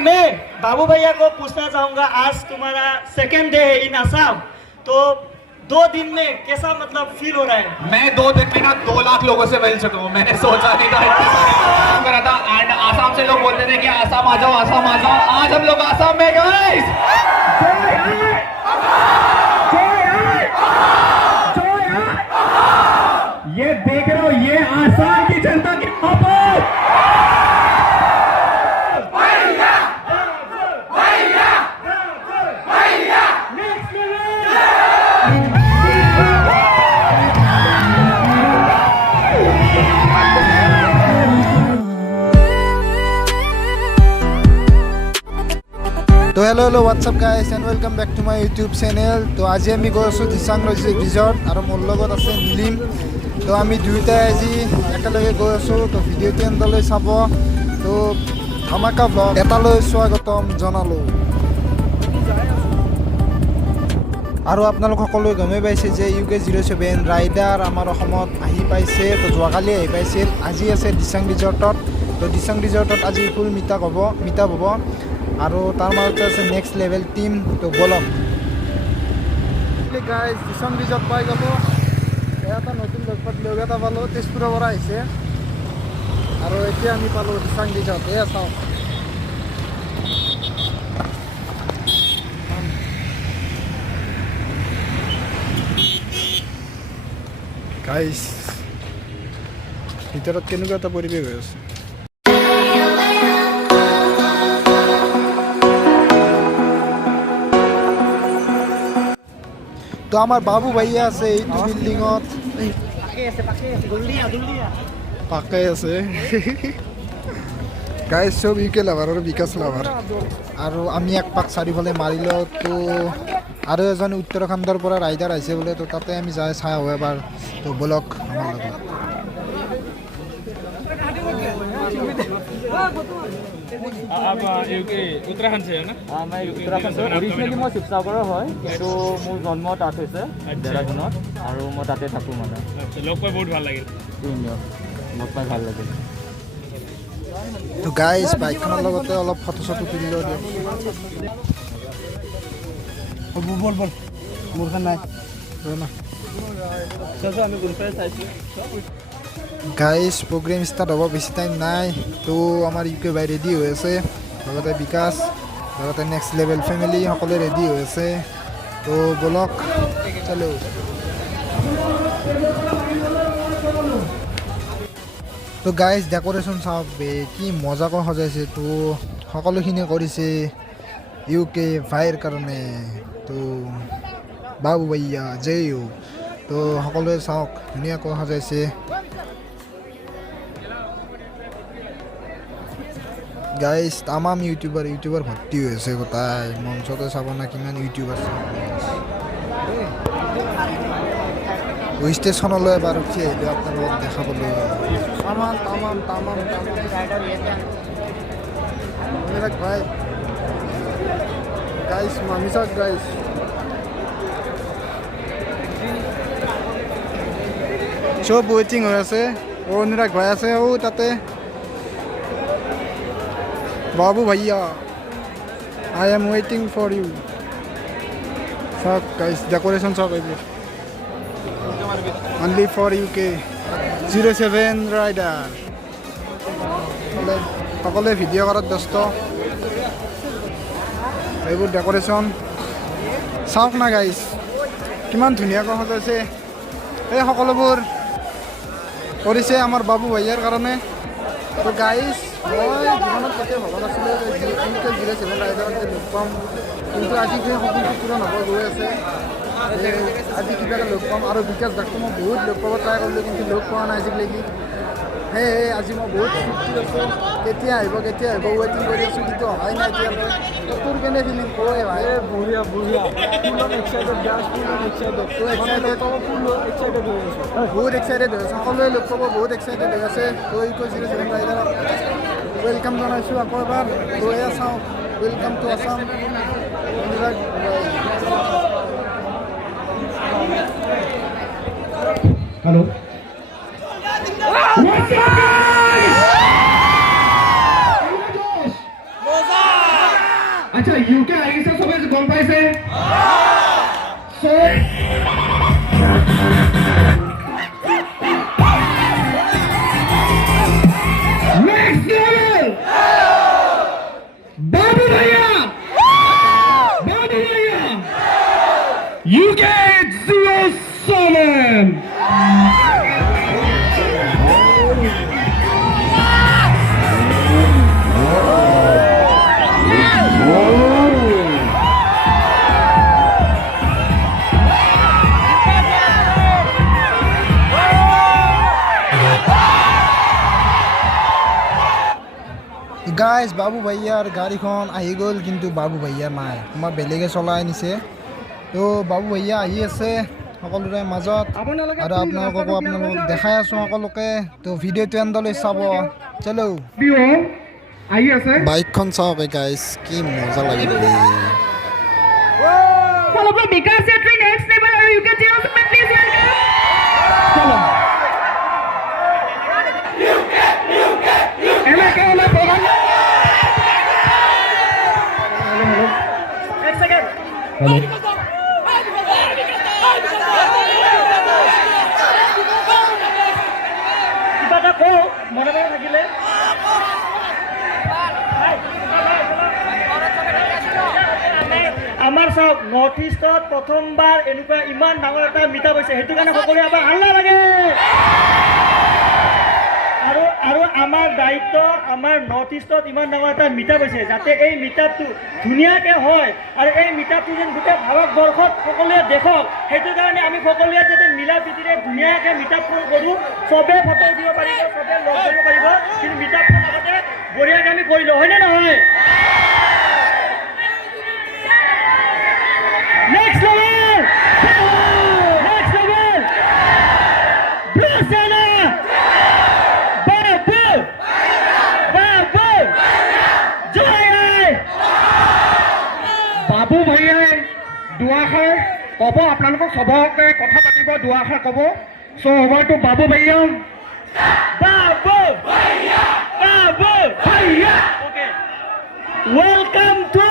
मैं बाबू भैया को पूछना चाहूँगा, आज तुम्हारा सेकेंड डे है इन असम, तो 2 दिन में कैसा मतलब फील हो रहा है? मैं 2 दिन में ना 2 लाख लोगों से मिल चुका हूँ। मैंने सोचा नहीं था इतनी सारी काम करा था। एंड आसाम से लोग बोलते थे कि आसाम आ जाओ, आसाम आ जाओ। आज हम लोग आसाम में गाइस। ये देख रहे हो, ये आसाम की जनता की मोहब्बत। तो hello what's up guys and welcome back to my YouTube channel. तो आज আমি গৈ আছোঁ দিচাং ৰিজৰ্ট আৰু মোৰ লগত আছে নীলিম। তো আমি দুয়োটাই আজি একেলগে গৈ আছোঁ। তো ভিডিঅ'টো এণ্ডলৈ চাব। তো ধামাকা ব্লগ এটালৈ স্বাগতম জনালোঁ। আৰু আপোনালোক সকলোৱে গমেই পাইছে যে UK07 ৰাইডাৰ আমাৰ অসমত আহি পাইছে। তো যোৱাকালি আহি পাইছিল, আজি আছে দিচাং ৰিজৰ্টত। তো দিচাং ৰিজৰ্টত আজি ফুল মিটাপ হ'ব আৰু তাৰ মাজতে আছে নেক্সট লেভেল টিম। তো বলক গাইজ দিচাং ৰিজৰ্ট পাই যাব। এটা নতুন লগ এটা পালোঁ, তেজপুৰৰ পৰা আহিছে। আৰু এতিয়া আমি পালোঁ দিচাং ৰিজৰ্ট। এয়া চাওক গাইজ, ভিতৰত কেনেকুৱা এটা পৰিৱেশ হৈ আছে। তো আমার বাবু ভাইয়া আছে এইটো বিল্ডিংত, পাকাই আছে গাইজ। সব ইউকে লাভার আর বিকাশ লাভার। আৰু আমি এক পাক চাৰিওফালে মাৰিলোঁ। তো আৰু এজন উত্তৰাখণ্ডৰ পৰা ৰাইডাৰ আহিছে বোলে। তো তাতে আমি যাই চাই আহোঁ এবাৰ। তো বলক আমাৰ লগত। आप यूके उत्तराखंड से है ना? हाँ, मैं उत्तराखंड से ओरिजिनली मैं शिवसागৰৰ হয়, কিন্তু মোৰ জন্ম তাত হৈছে দেৰাদুনত, আৰু মই তাতে থাকোঁ মানে। লগ পাই বহুত ভাল লাগিল। লগ পাই ভাল লাগিল। তো গাইজ বাইকখনৰ লগতে অলপ ফটো চটো তুলি লওঁ দিয়ক। বল বল মোৰখন নাই না। আমি গুৰুফাৰে চাইছোঁ। গাইজ প্ৰগ্ৰেম ষ্টাৰ্ট হ'ব, বেছি টাইম নাই। তো আমাৰ ইউকে বাই ৰেডি হৈ আছে, লগতে বিকাশ, লগতে নেক্সট লেভেল ফেমিলি সকলোৱে ৰেডি হৈ আছে। তো বলক চলো। তো গাইজ ডেক'ৰেশ্যন চাওক বে, কি মজাকৈ সজাইছে। তো সকলোখিনি কৰিছে ইউকে ভাইৰ কাৰণে। তো বাবু ভাইয়া জয় ইউ। তো সকলোৱে চাওক ধুনীয়াকৈ সজাইছে। গাইজ তামাম ইউটিউবাৰ ভৰ্তি হৈ আছে গোটাই মঞ্চতে। চাব না কিমান ইউটিউব আছে। ষ্টেচনলৈ এবাৰ উঠি আহিলোঁ আপোনালোকক দেখাবলৈ। তামাম ভাই গাইজ মামি চাওক গাইজ। চব ৱেইটিং হৈ আছে। অনুৰাগ ভাই আছে ও তাতে। बाबू भैया I am waiting for you. सब गाइस डेकोरेशन सब ओनली फॉर UK 07 राइडार। সকলে ভিডিঅ' কৰাত ব্যস্ত। এইবোৰ ডেক'ৰেশ্যন চাওক না গাইজ, কিমান ধুনীয়াকৈ সজাইছে। এই সকলোবোৰ কৰিছে আমাৰ বাবু ভাইয়াৰ কাৰণে। তো গাইজ মই জীৱনত কেতিয়াও ভবা নাছিলোঁ যে UK07 ৰাইডাৰত যে লগ পাম, কিন্তু আজি সেই সপোনটো পূৰণ হ'ব গৈ আছে। আজি কিবাকৈ লগ পাম। আৰু বিকাশ দাকটো মই বহুত লগ পাব ট্ৰাই কৰিলোঁ, কিন্তু লগ পোৱা নাই আজিলৈকে। সেয়ে আজি মই বহুত ফূৰ্তি আছোঁ। কেতিয়া আহিব ৱেইটিং কৰি আছোঁ, কিন্তু অহাই নাই এতিয়ালৈ। তোৰ কেনে ফিলিং কয় ভাই? বঢ়িয়া বহুত এক্সাইটেড হৈ আছে। সকলোৱে লগ পাব বহুত এক্সাইটেড হৈ আছে। তো UK07 ৰাইডাৰক ৱেলকাম জনাইছোঁ আকৌ এবাৰ। তো এয়া চাওঁ, ৱেলকাম টু আছাম। हेलो আচ্ছা ইউকে আহিছে সবে গম পাইছে Next level! Babu Bhaiya! Babu Bhaiya! UK 07! Guys বাবু ভাইয়াৰ গাড়ীখন আহি গ'ল কিন্তু বাবু ভাইয়া নাই আমাৰ বেলেগে চলাই আনিছে তো বাবু ভাইয়া আহি আছে সকলোৰে মাজত আৰু আপোনালোককো দেখাই আছোঁ সকলোকে তো ভিডিঅ'টো এণ্ডলৈ চাব চলো আহি আছে বাইকখন চাওক গাইজ কি মজা লাগিব Follow by Vikas Chetri next level or you can tell us please welcome. চলো এলাকা হলো প্রধান এক সেকেন্ড কিবা এটা কওঁ মনে মনে থাকিলে আমাৰ চাওক নৰ্থ ইষ্টত প্ৰথমবাৰ এনেকুৱা ইমান ডাঙৰ এটা মিটাপ হৈছে সেইটো কাৰণে সকলোৱে আমাৰ হাল্লা লাগে আৰু আমাৰ দায়িত্ব আমাৰ নৰ্থ ইষ্টত ইমান ডাঙৰ এটা মিটাপ হৈছে যাতে এই মিটাপটো ধুনীয়াকৈ হয় আৰু এই মিটাপটো যেন গোটেই ভাৰতবৰ্ষত সকলোৱে দেখক সেইটো কাৰণে আমি সকলোৱে যাতে মিলা প্ৰীতিৰে ধুনীয়াকৈ মিটাপখন কৰোঁ চবেই ফটো দিব পাৰিব চবেই লগ কৰিব পাৰিব কিন্তু মিটাপখন আগতে বঢ়িয়াকৈ আমি কৰি লওঁ হয়নে নহয় Next level! Next level! Blue Sena! Babu! Babu! Joy! বাবু ভাইয়াই দুআষাৰ ক'ব আপোনালোকক সবকে কথা পাতিব দুআষাৰ ক'ব চ' অভাৰ টু বাবু ভাইয়া Babu! Babu! ভাইয়া Okay. Welcome to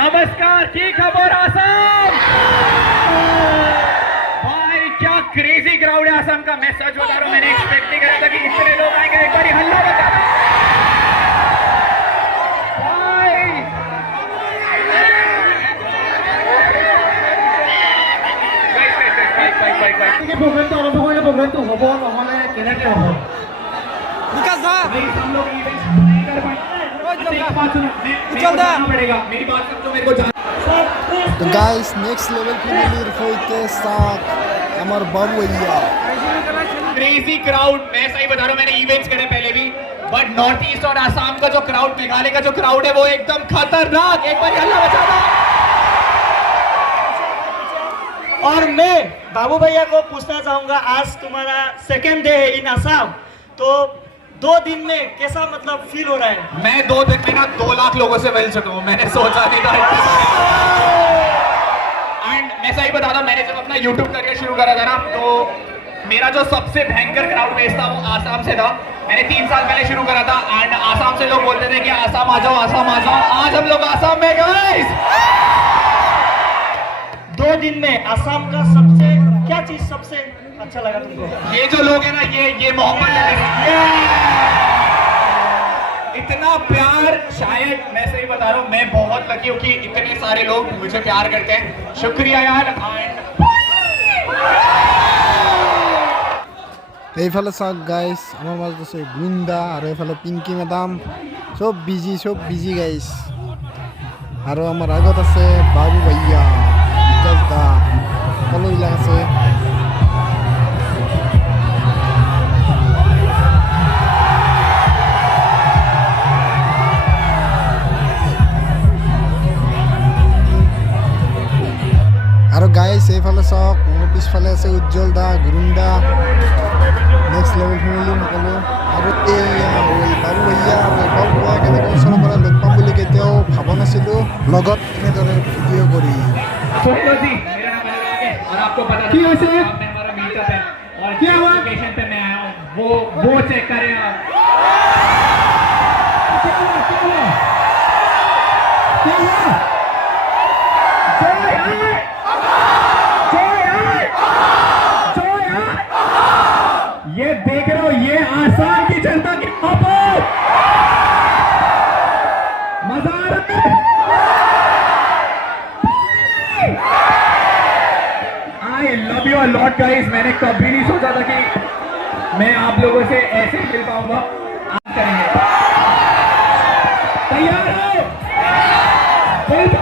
नमस्कार की खबर आसाम भाई क्या क्रेजी क्राउड है आसाम का मैं सच बता रहा हूं मैंने एक्सपेक्ट नहीं करा था कि इतने लोग आएंगे एक बार हल्ला बता भाई प्रोग्राम तो आरंभ होने प्रोग्राम तो हब নহলে কেনেকে হব विकास दा हम लोग इवेंट्स नहीं कर पाएंगे मेरी बात समझो मेरे को তো গাইজ নেক্সট লেভেল ফেমিলিৰ সৈতে চাওক আমাৰ বাবু ভাইয়া क्रेजी क्राउड मैं सही बता रहा हूँ मैंने इवेंट्स करे पहले भी बट नॉर्थ ईस्ट और आसाम का जो क्राउड मेघालय का जो क्राउड है वो एकदम खतरनाक एक बार हल्ला बचा दो और मैं बाबू भैया को पूछना चाहूँगा आज तुम्हारा सेकेंड डे है इन असम तो 2 दिन में कैसा मतलब फील हो रहा है मैं 2 दिन में ना 2 लाख लोगों से मिल चुका हूँ मैंने सोचा नहीं था एंड मैं सही बता रहा हूँ मैंने जब अपना YouTube करियर शुरू करा था ना तो मेरा जो सबसे भयंकर क्राउड बेस था वो आसाम से था मैंने 3 साल पहले शुरू करा था एंड आसाम से लोग बोलते थे कि आसाम आ जाओ आज हम लोग आसाम में गाइस 2 दिन में असम का सबसे क्या चीज सबसे अच्छा लगा तुमको ये जो लोग हैं ना ये मोहब्बत इतना प्यार शायद मैं सही बता रहा हूँ मैं बहुत लकी हूँ कि इतने सारे लोग मुझे प्यार करते हैं शुक्रिया यार এইফালে চাওক গাইজ আমাৰ মাজত আছে গুইন্দা আৰু এইফালে পিংকি মেডাম চব বিজি গাইজ আৰু আমাৰ আগত আছে বাবু ভাইয়া বিকাশ দা সকলোবিলাক আছে আৰু গাইজ এইফালে চাওক মোৰ পিছফালে আছে উজ্জ্বল দা গুৰুণ দা নেক্সট লেভেল ফেমিলি সকলো আৰু এই বাবু ভাইয়া কেনেকৈ ওচৰৰ পৰা লগ পাম বুলি কেতিয়াও ভাবা নাছিলোঁ লগত এনেদৰে ভিডিঅ' কৰি। तो हेलो जी, मेरा नाम अनुराग है और आपको पता क्या है सर? अब मैं हमारा मीटअप है और क्या हुआ? लोकेशन पे मैं आया हूँ वो चेक करें आप। क्या हुआ? जय हाय! जय हाय! जय हाय! ये देख रहे हो, ये आसाम की जनता की मोहब्बत, मजा आ रहा है। I love you a lot guys. मैंने कभी नहीं सोचा था कि मैं आप लोगों से ऐसे मिल पाऊंगा। आप करेंगे, तैयार हो? बिल्कुल।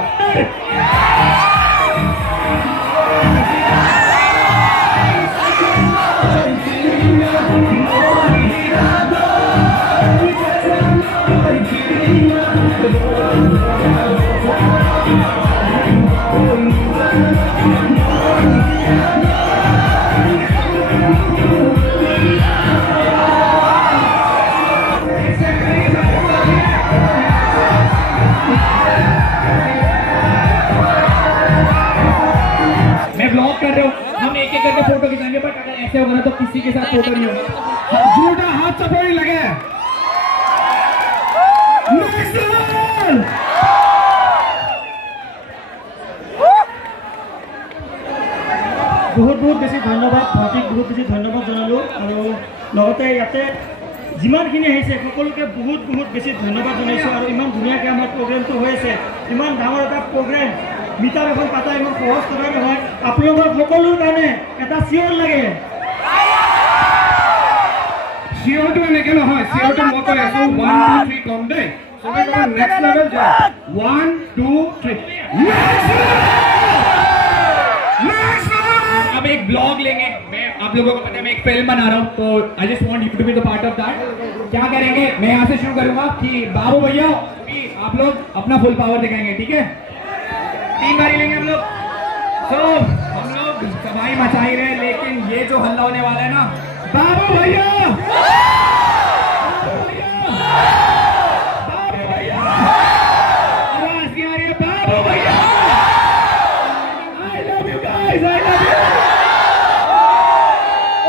मैं ब्लॉग कर रहा हूँ, हम एक एक करके फोटो खिंचाएंगे, बट अगर ऐसे होगा ना तो किसी के साथ फोटो नहीं होगा। झूठा हाथ सपोर्ट लगे। Next level! বহুত বহুত বেছি ধন্যবাদ ভাইটিক, বহুত বেছি ধন্যবাদ জনালোঁ। আৰু লগতে ইয়াতে যিমানখিনি আহিছে সকলোকে বহুত বহুত বেছি ধন্যবাদ জনাইছোঁ। আৰু ইমান ধুনীয়াকৈ আমাৰ প্ৰগ্ৰেমটো হৈ আছে, ইমান ডাঙৰ এটা প্ৰগ্ৰেম, মিটাৰ এখন পাতা ইমান সহজ কথা নহয়। আপোনালোকৰ সকলোৰ কাৰণে এটা চিঞৰ লাগে। চিঅ'টো এনেকে নহয়, চিঅ'টো মই কৈ আছো 1 2 3 কম দেই। সবে কম নেক্সট লেভেল যায়। 1 2 3 নেক্সট লেভেল। अब एक ब्लॉग लेंगे, मैं आप लोगों को पता है मैं एक फिल्म बना रहा हूँ, तो I just want you to be the part of that. क्या करेंगे, मैं यहाँ से शुरू करूंगा कि बाबू भैया कि आप लोग अपना फुल पावर दिखाएंगे, ठीक है? 3 बारी लेंगे हम लोग। तो हम लोग तबाही मचा ही रहे, लेकिन ये जो हल्ला होने वाला है ना, बाबू भैया, आवाज नहीं आ रही है, बाबू भैया। I love you guys, I love you.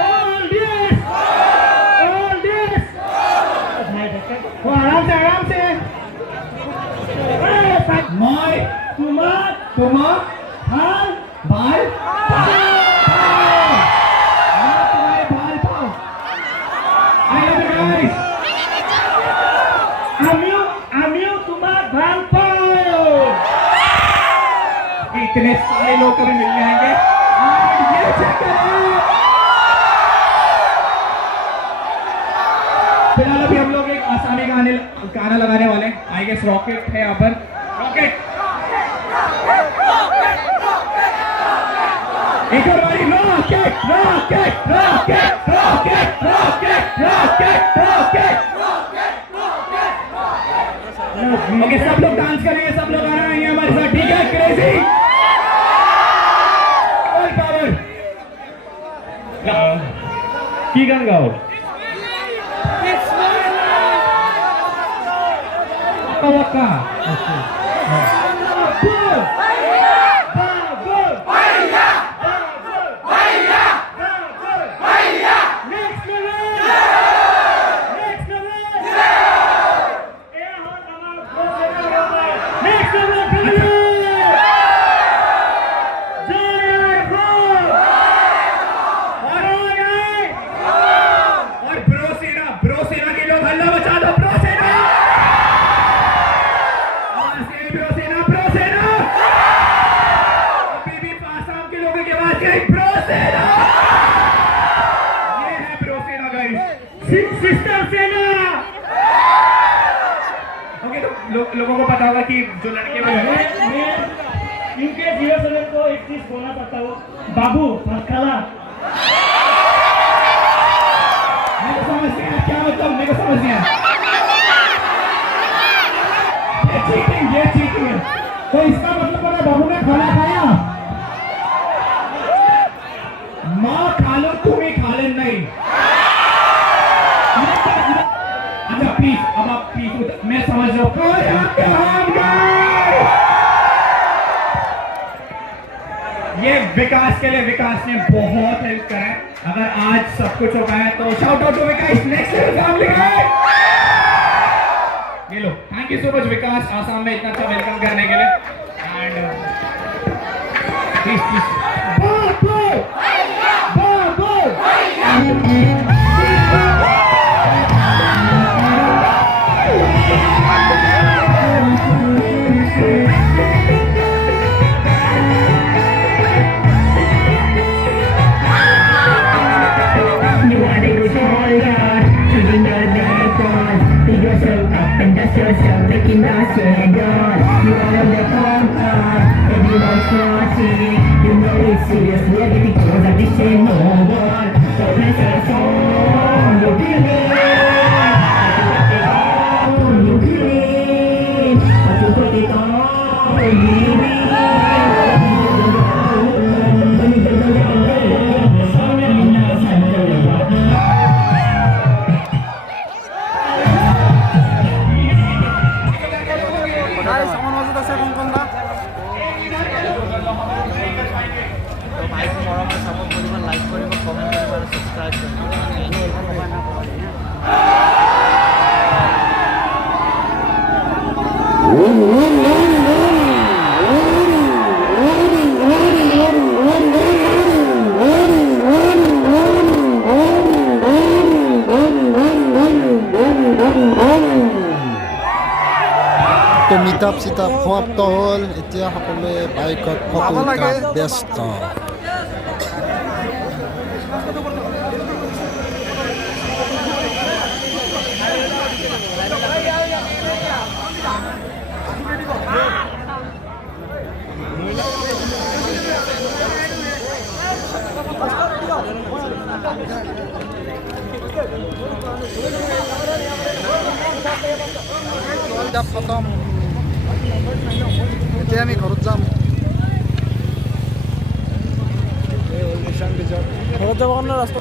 All this, all this. वो आराम से, आराम से। मैं तुम्हारा हाल बाल I love you guys. আমিও তোমাক ভাল পাওঁ। इतने सारे लोग कभी मिल जाएंगे। और ये check करो। फिलहाल अभी हम लोग एक आसानी गाना लगाने वाले हैं। आई गेस रॉकेट है यहाँ पर। रॉकेट एक और बारी rocket rocket rocket rocket rocket rocket rocket. Okay, सब लोग डांस करेंगे, सब लोग आना आएंगे हमारे साथ, ठीक है? Crazy full power. की गान गाओ? पक्का और ब्रो सेना के लोग हल्ला मचा दो। ब्रो सेना, ब्रो सेना, अभी भी आसाम के लोगों की आवाज गई। ब्रो सेना, ये है ब्रो सेना गाइस, सिस्टर सेना। ओके, तो लोगों को पता होगा कि जो लड़के वाले हैं, मैं इनके 07 को एक चीज बोलना चाहता हूँ, बाबू भटकाला। मेरे को समझ नहीं आया क्या मतलब, मेरे को समझ नहीं आया। ये चीटिंग है। तो इसका मतलब मेरा बाबू ने खाना खाया। माँ खा लो, तुम्हें खा ले नहीं। अच्छा प्लीज, अब आप प्लीज, मैं समझ रहा हूँ। ये विकास के लिए, विकास ने बहुत हेल्प करा है। अगर आज सब कुछ हो पाया तो shout out to Vikas, next level family guys. ये लो, thank you so much Vikas, Assam में इतना अच्छा वेलकम करने के लिए। एंड प्लीज प्लीज बाबू बाबू You are the good boy, God. Shooting the bacon. Pick yourself up and dust yourself, making us say God. You are on the compass. Everyone's watching. You know it's serious. We are getting closer. This ain't no one. So let's have fun. You feel it. You feel it. But you put it on. গাইছ আমাৰ মাজত আছে কংকন দা like কৰিব, comment কৰিব আৰু subscribe তো meetup চিটাপ সমাপ্ত হ'ল। এতিয়া সকলোৱে বাইকত ফটো উঠাত ব্যস্ত। খতম, এতিয়া আমি ঘৰত যাম। ঘৰত যাব কাৰণে ৰাস্তা